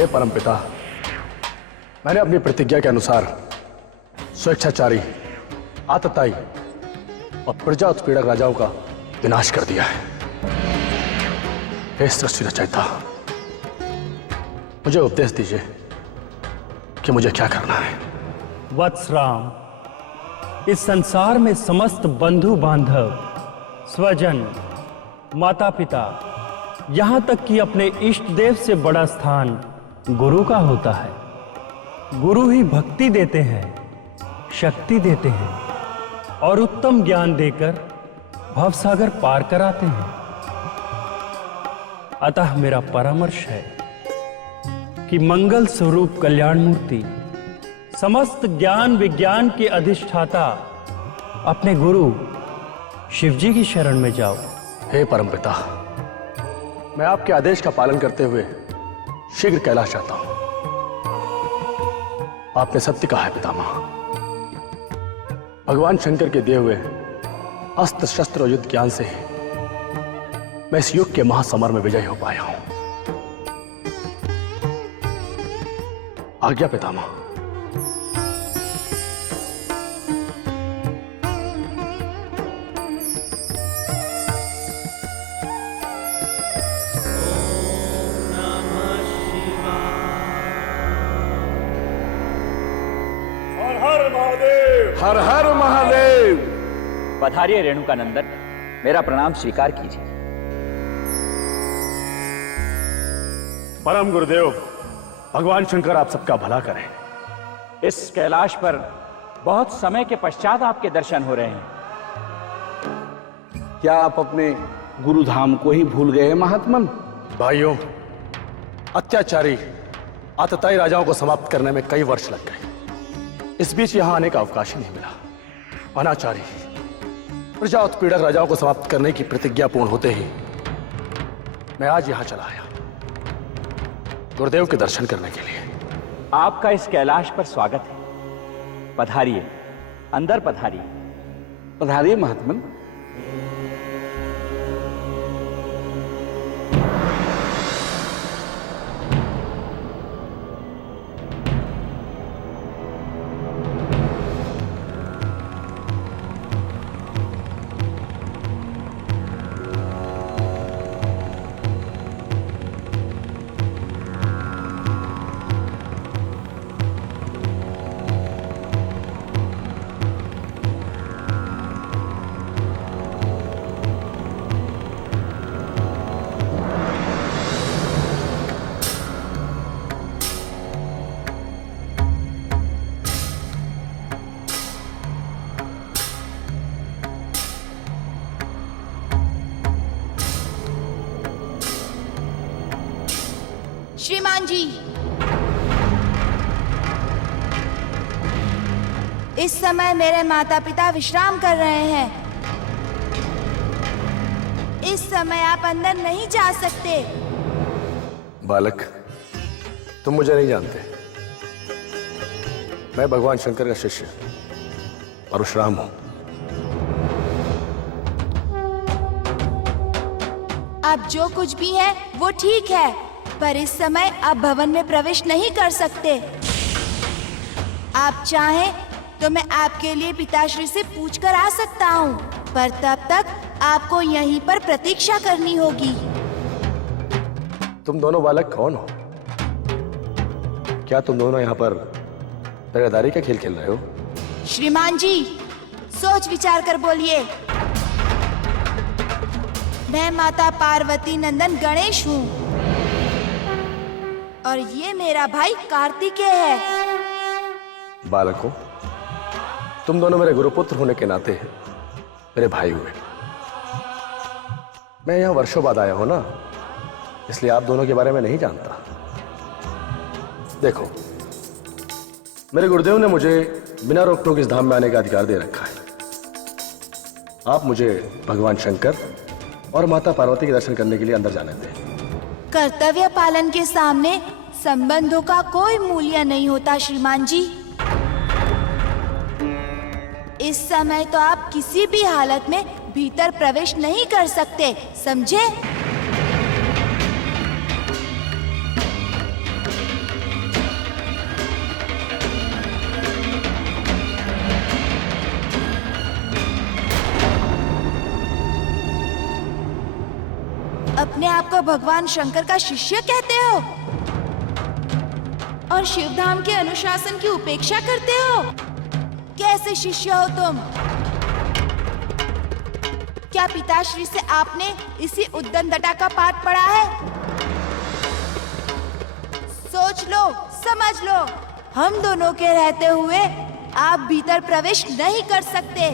हे परमपिता, मैंने अपनी प्रतिज्ञा के अनुसार स्वेच्छाचारी, आतताई और प्रजा उत्पीड़क राजाओं का विनाश कर दिया है। हे सृष्टि रचयिता, मुझे उपदेश दीजिए कि मुझे क्या करना है। वत्स राम, इस संसार में समस्त बंधु बांधव, स्वजन, माता पिता, यहां तक कि अपने इष्ट देव से बड़ा स्थान गुरु का होता है। गुरु ही भक्ति देते हैं, शक्ति देते हैं और उत्तम ज्ञान देकर भवसागर पार कराते हैं। अतः मेरा परामर्श है कि मंगल स्वरूप कल्याण मूर्ति, समस्त ज्ञान विज्ञान के अधिष्ठाता अपने गुरु शिवजी की शरण में जाओ। हे परमपिता, मैं आपके आदेश का पालन करते हुए शीघ्र कैलाश जाता हूं। आपने सत्य कहा है पितामह। भगवान शंकर के दिए हुए अस्त्र शस्त्र और युद्ध ज्ञान से ही मैं इस युग के महासमर में विजयी हो पाया हूं। आज्ञा पितामह। हर हर महादेव। पधारिए रेणुकानंदन, मेरा प्रणाम स्वीकार कीजिए। परम गुरुदेव, भगवान शंकर आप सबका भला करें। इस कैलाश पर बहुत समय के पश्चात आपके दर्शन हो रहे हैं। क्या आप अपने गुरुधाम को ही भूल गए महात्मन? भाइयों, अत्याचारी, आतताई राजाओं को समाप्त करने में कई वर्ष लग गए। इस बीच यहां आने का अवकाश ही नहीं मिला। अनाचारी, प्रजा उत्पीड़क राजाओं को समाप्त करने की प्रतिज्ञा पूर्ण होते ही मैं आज यहां चला आया, गुरुदेव के दर्शन करने के लिए। आपका इस कैलाश पर स्वागत है। पधारिए, अंदर पधारिए। पधारिए महात्मन। श्रीमान जी, इस समय मेरे माता पिता विश्राम कर रहे हैं। इस समय आप अंदर नहीं जा सकते। बालक, तुम मुझे नहीं जानते। मैं भगवान शंकर का शिष्य परशुराम हूं। आप जो कुछ भी हैं वो ठीक है, पर इस समय आप भवन में प्रवेश नहीं कर सकते। आप चाहें तो मैं आपके लिए पिताश्री से पूछकर आ सकता हूँ, पर तब तक आपको यहीं पर प्रतीक्षा करनी होगी। तुम दोनों बालक कौन हो? क्या तुम दोनों यहाँ पर पहरेदारी का खेल खेल रहे हो? श्रीमान जी, सोच विचार कर बोलिए। मैं माता पार्वती नंदन गणेश हूँ और ये मेरा भाई कार्तिकेय है। बालकों, तुम दोनों मेरे गुरुपुत्र होने के नाते मेरे भाई हुए। मैं यहाँ वर्षों बाद आया हूं ना, इसलिए आप दोनों के बारे में नहीं जानता। देखो, मेरे गुरुदेव ने मुझे बिना रोक टोक इस धाम में आने का अधिकार दे रखा है। आप मुझे भगवान शंकर और माता पार्वती के दर्शन करने के लिए अंदर जाने दें। कर्तव्य पालन के सामने संबंधों का कोई मूल्य नहीं होता श्रीमान जी। इस समय तो आप किसी भी हालत में भीतर प्रवेश नहीं कर सकते, समझे? अपने आप को भगवान शंकर का शिष्य कहते हो और शिवधाम के अनुशासन की उपेक्षा करते हो? कैसे शिष्य हो तुम? क्या पिताश्री से आपने इसी उद्दंडता का पाठ पढ़ा है? सोच लो, समझ लो, हम दोनों के रहते हुए आप भीतर प्रवेश नहीं कर सकते।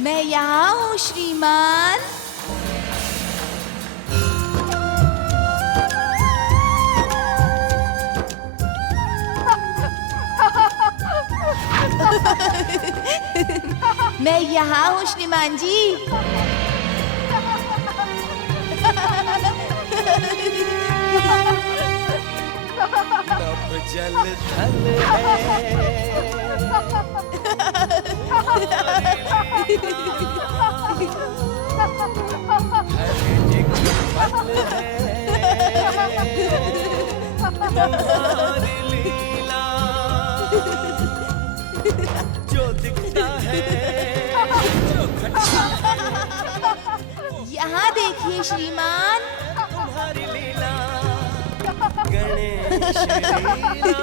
मैं यहाँ हूँ श्रीमान। मैं यहाँ हूँ श्रीमान जी। जल थल तुम्हारी लीला जो दिखता है यहाँ देखिए श्रीमान। तुम्हारी लीला गणेश लीला।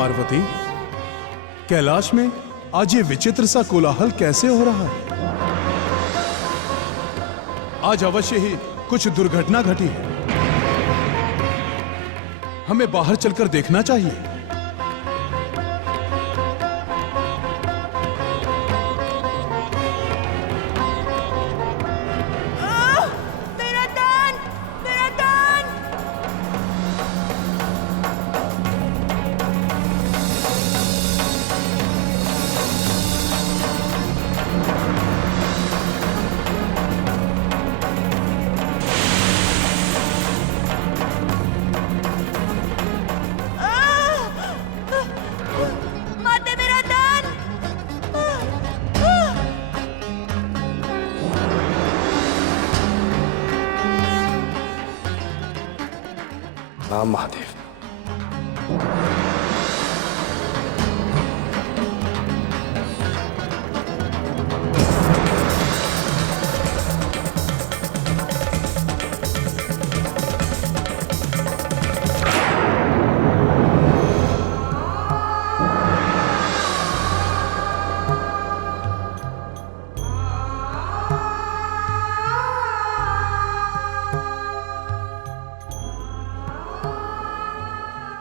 पार्वती, कैलाश में आज ये विचित्र सा कोलाहल कैसे हो रहा है? आज अवश्य ही कुछ दुर्घटना घटी है। हमें बाहर चलकर देखना चाहिए। मेरा दान, मेरा दान। माते मेरा दान। राम महादेव।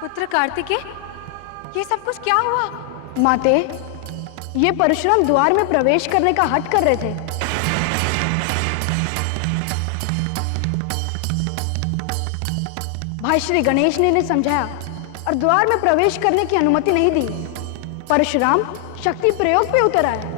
पुत्र कार्तिकेय, ये सब कुछ क्या हुआ? माते, ये परशुराम द्वार में प्रवेश करने का हठ कर रहे थे। भाई श्री गणेश ने इन्हें समझाया और द्वार में प्रवेश करने की अनुमति नहीं दी। परशुराम शक्ति प्रयोग पे उतर आए।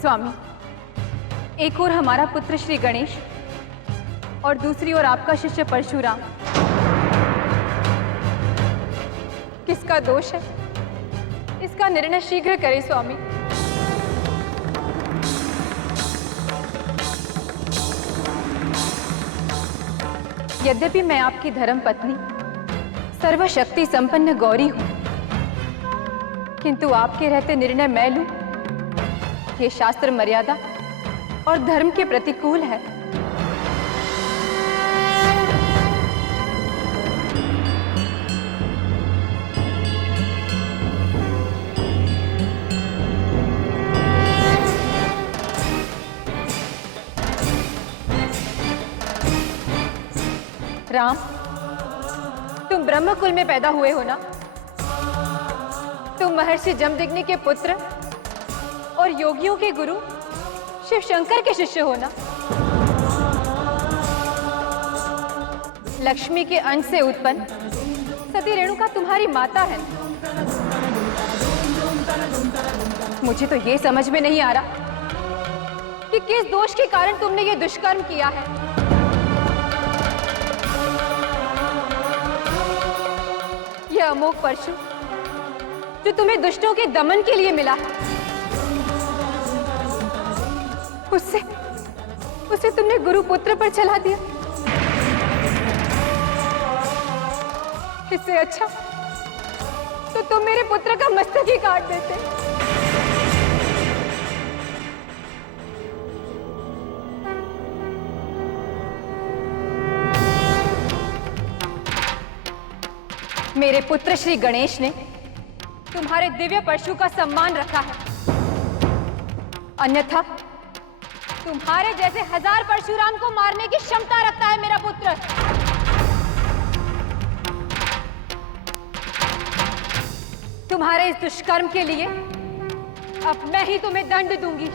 स्वामी, एक ओर हमारा पुत्र श्री गणेश और दूसरी ओर आपका शिष्य परशुराम। किसका दोष है? इसका निर्णय शीघ्र करें स्वामी। यद्यपि मैं आपकी धर्म पत्नी सर्वशक्ति संपन्न गौरी हूं, किंतु आपके रहते निर्णय मैं लूं, ये शास्त्र मर्यादा और धर्म के प्रतिकूल है। राम, तुम ब्रह्मकुल में पैदा हुए हो ना? तुम महर्षि जमदग्नि के पुत्र और योगियों के गुरु शिव शंकर के शिष्य हो ना? लक्ष्मी के अंश से उत्पन्न सती रेणुका तुम्हारी माता है। मुझे तो ये समझ में नहीं आ रहा कि किस दोष के कारण तुमने ये दुष्कर्म किया है। यह अमोघ परशु जो तुम्हें दुष्टों के दमन के लिए मिला, उसे तुमने गुरु पुत्र पर चला दिया। इससे अच्छा तो तुम मेरे पुत्र का मस्तक ही काट देते। मेरे पुत्र श्री गणेश ने तुम्हारे दिव्य परशु का सम्मान रखा है, अन्यथा तुम्हारे जैसे 1000 परशुराम को मारने की क्षमता रखता है मेरा पुत्र। तुम्हारे इस दुष्कर्म के लिए अब मैं ही तुम्हें दंड दूंगी।